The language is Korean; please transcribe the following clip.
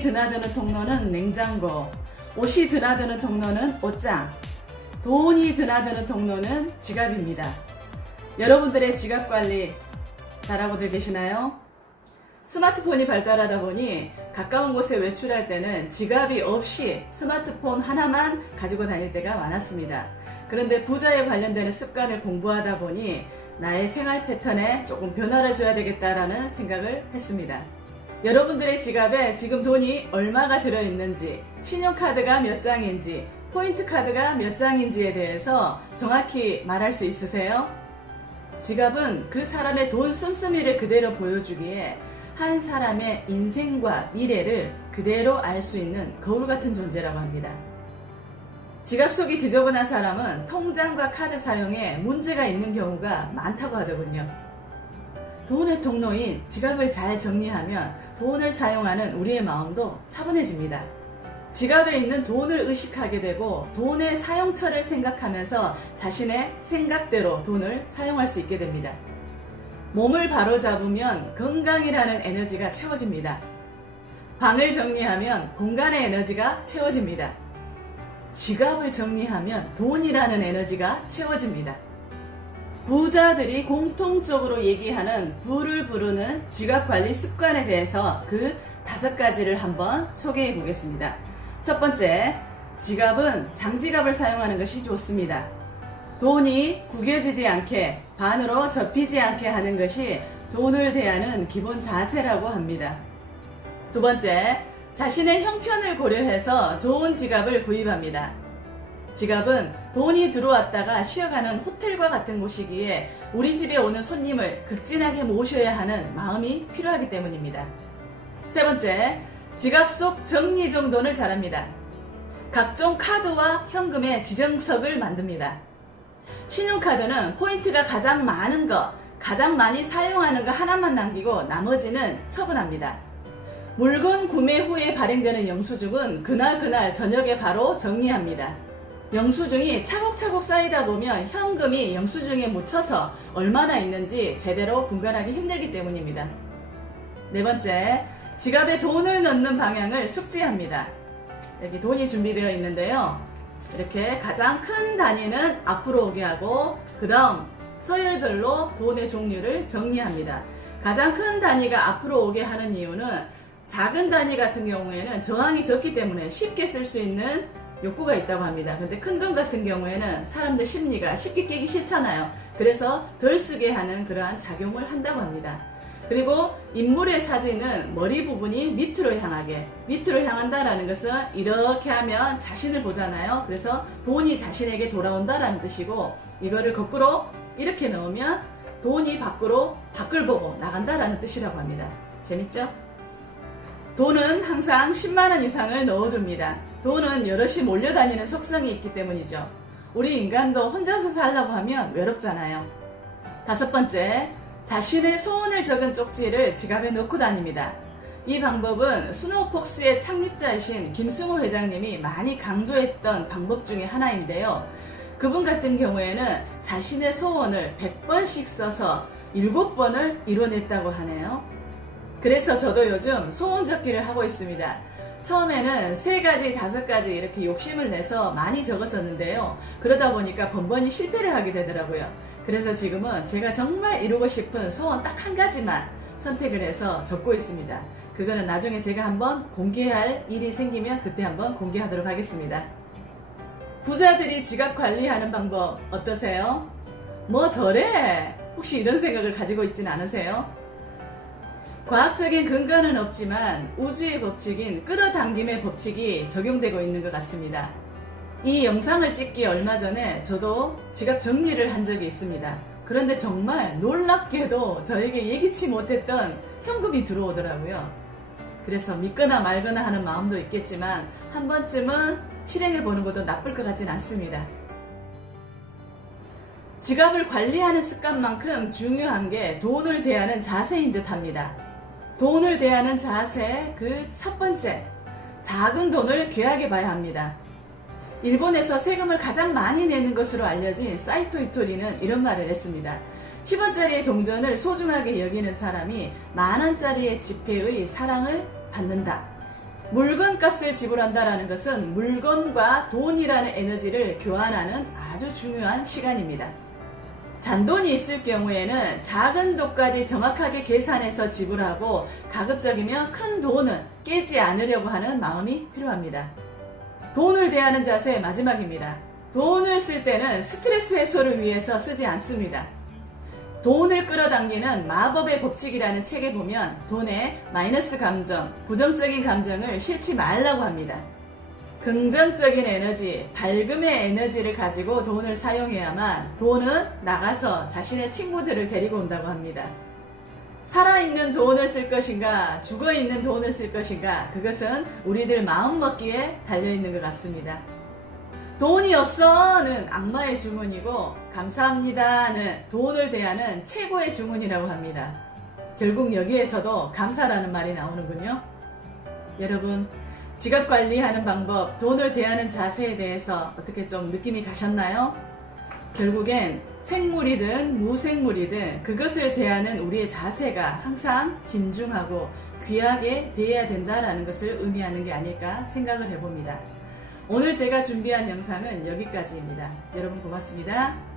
물건이 드나드는 통로는 냉장고, 옷이 드나드는 통로는 옷장, 돈이 드나드는 통로는 지갑입니다. 여러분들의 지갑 관리 잘하고들 계시나요? 스마트폰이 발달하다 보니 가까운 곳에 외출할 때는 지갑이 없이 스마트폰 하나만 가지고 다닐 때가 많았습니다. 그런데 부자에 관련되는 습관을 공부하다 보니 나의 생활 패턴에 조금 변화를 줘야 되겠다라는 생각을 했습니다. 여러분들의 지갑에 지금 돈이 얼마가 들어있는지, 신용카드가 몇 장인지, 포인트 카드가 몇 장인지에 대해서 정확히 말할 수 있으세요? 지갑은 그 사람의 돈 씀씀이를 그대로 보여주기에 한 사람의 인생과 미래를 그대로 알 수 있는 거울 같은 존재라고 합니다. 지갑 속이 지저분한 사람은 통장과 카드 사용에 문제가 있는 경우가 많다고 하더군요. 돈의 통로인 지갑을 잘 정리하면 돈을 사용하는 우리의 마음도 차분해집니다. 지갑에 있는 돈을 의식하게 되고 돈의 사용처를 생각하면서 자신의 생각대로 돈을 사용할 수 있게 됩니다. 몸을 바로잡으면 건강이라는 에너지가 채워집니다. 방을 정리하면 공간의 에너지가 채워집니다. 지갑을 정리하면 돈이라는 에너지가 채워집니다. 부자들이 공통적으로 얘기하는 부를 부르는 지갑 관리 습관에 대해서 그 5가지를 한번 소개해 보겠습니다. 첫 번째, 지갑은 장지갑을 사용하는 것이 좋습니다. 돈이 구겨지지 않게, 반으로 접히지 않게 하는 것이 돈을 대하는 기본 자세라고 합니다. 두 번째, 자신의 형편을 고려해서 좋은 지갑을 구입합니다. 지갑은 돈이 들어왔다가 쉬어가는 호텔과 같은 곳이기에 우리 집에 오는 손님을 극진하게 모셔야 하는 마음이 필요하기 때문입니다. 세 번째, 지갑 속 정리정돈을 잘합니다. 각종 카드와 현금의 지정석을 만듭니다. 신용카드는 포인트가 가장 많은 거, 가장 많이 사용하는 거 하나만 남기고 나머지는 처분합니다. 물건 구매 후에 발행되는 영수증은 그날 저녁에 바로 정리합니다. 영수증이 차곡차곡 쌓이다 보면 현금이 영수증에 묻혀서 얼마나 있는지 제대로 분간하기 힘들기 때문입니다. 네 번째, 지갑에 돈을 넣는 방향을 숙지합니다. 여기 돈이 준비되어 있는데요. 이렇게 가장 큰 단위는 앞으로 오게 하고 그 다음 서열별로 돈의 종류를 정리합니다. 가장 큰 단위가 앞으로 오게 하는 이유는 작은 단위 같은 경우에는 저항이 적기 때문에 쉽게 쓸 수 있는 욕구가 있다고 합니다. 근데 큰 돈 같은 경우에는 사람들 심리가 쉽게 깨기 싫잖아요. 그래서 덜 쓰게 하는 그러한 작용을 한다고 합니다. 그리고 인물의 사진은 머리 부분이 밑으로 향하게, 밑으로 향한다라는 것은 이렇게 하면 자신을 보잖아요. 그래서 돈이 자신에게 돌아온다라는 뜻이고, 이거를 거꾸로 이렇게 넣으면 돈이 밖으로 밖을 보고 나간다라는 뜻이라고 합니다. 재밌죠? 돈은 항상 10만원 이상을 넣어둡니다. 돈은 여럿이 몰려다니는 속성이 있기 때문이죠. 우리 인간도 혼자서 살려고 하면 외롭잖아요. 5번째, 자신의 소원을 적은 쪽지를 지갑에 넣고 다닙니다. 이 방법은 스노우폭스의 창립자이신 김승호 회장님이 많이 강조했던 방법 중에 하나인데요. 그분 같은 경우에는 자신의 소원을 100번씩 써서 7번을 이뤄냈다고 하네요. 그래서 저도 요즘 소원 적기를 하고 있습니다. 처음에는 3가지, 5가지 이렇게 욕심을 내서 많이 적었었는데요. 그러다 보니까 번번이 실패를 하게 되더라고요. 그래서 지금은 제가 정말 이루고 싶은 소원 딱 1가지만 선택을 해서 적고 있습니다. 그거는 나중에 제가 한번 공개할 일이 생기면 그때 한번 공개하도록 하겠습니다. 부자들이 지갑 관리하는 방법 어떠세요? 뭐 저래? 혹시 이런 생각을 가지고 있진 않으세요? 과학적인 근거는 없지만 우주의 법칙인 끌어당김의 법칙이 적용되고 있는 것 같습니다. 이 영상을 찍기 얼마 전에 저도 지갑 정리를 한 적이 있습니다. 그런데 정말 놀랍게도 저에게 예기치 못했던 현금이 들어오더라고요. 그래서 믿거나 말거나 하는 마음도 있겠지만 한 번쯤은 실행해 보는 것도 나쁠 것 같진 않습니다. 지갑을 관리하는 습관만큼 중요한 게 돈을 대하는 자세인 듯 합니다. 돈을 대하는 자세 그 첫 번째, 작은 돈을 귀하게 봐야 합니다. 일본에서 세금을 가장 많이 내는 것으로 알려진 사이토 이토리는 이런 말을 했습니다. 10원짜리의 동전을 소중하게 여기는 사람이 만원짜리의 지폐의 사랑을 받는다. 물건값을 지불한다라는 것은 물건과 돈이라는 에너지를 교환하는 아주 중요한 시간입니다. 잔돈이 있을 경우에는 작은 돈까지 정확하게 계산해서 지불하고 가급적이면 큰 돈은 깨지 않으려고 하는 마음이 필요합니다. 돈을 대하는 자세 마지막입니다. 돈을 쓸 때는 스트레스 해소를 위해서 쓰지 않습니다. 돈을 끌어당기는 마법의 법칙이라는 책에 보면 돈에 마이너스 감정, 부정적인 감정을 실지 말라고 합니다. 긍정적인 에너지, 밝음의 에너지를 가지고 돈을 사용해야만 돈은 나가서 자신의 친구들을 데리고 온다고 합니다. 살아있는 돈을 쓸 것인가, 죽어있는 돈을 쓸 것인가, 그것은 우리들 마음먹기에 달려있는 것 같습니다. 돈이 없어는 악마의 주문이고 감사합니다는 돈을 대하는 최고의 주문이라고 합니다. 결국 여기에서도 감사라는 말이 나오는군요. 여러분, 지갑 관리하는 방법, 돈을 대하는 자세에 대해서 어떻게 좀 느낌이 가셨나요? 결국엔 생물이든 무생물이든 그것을 대하는 우리의 자세가 항상 진중하고 귀하게 대해야 된다는 것을 의미하는 게 아닐까 생각을 해봅니다. 오늘 제가 준비한 영상은 여기까지입니다. 여러분 고맙습니다.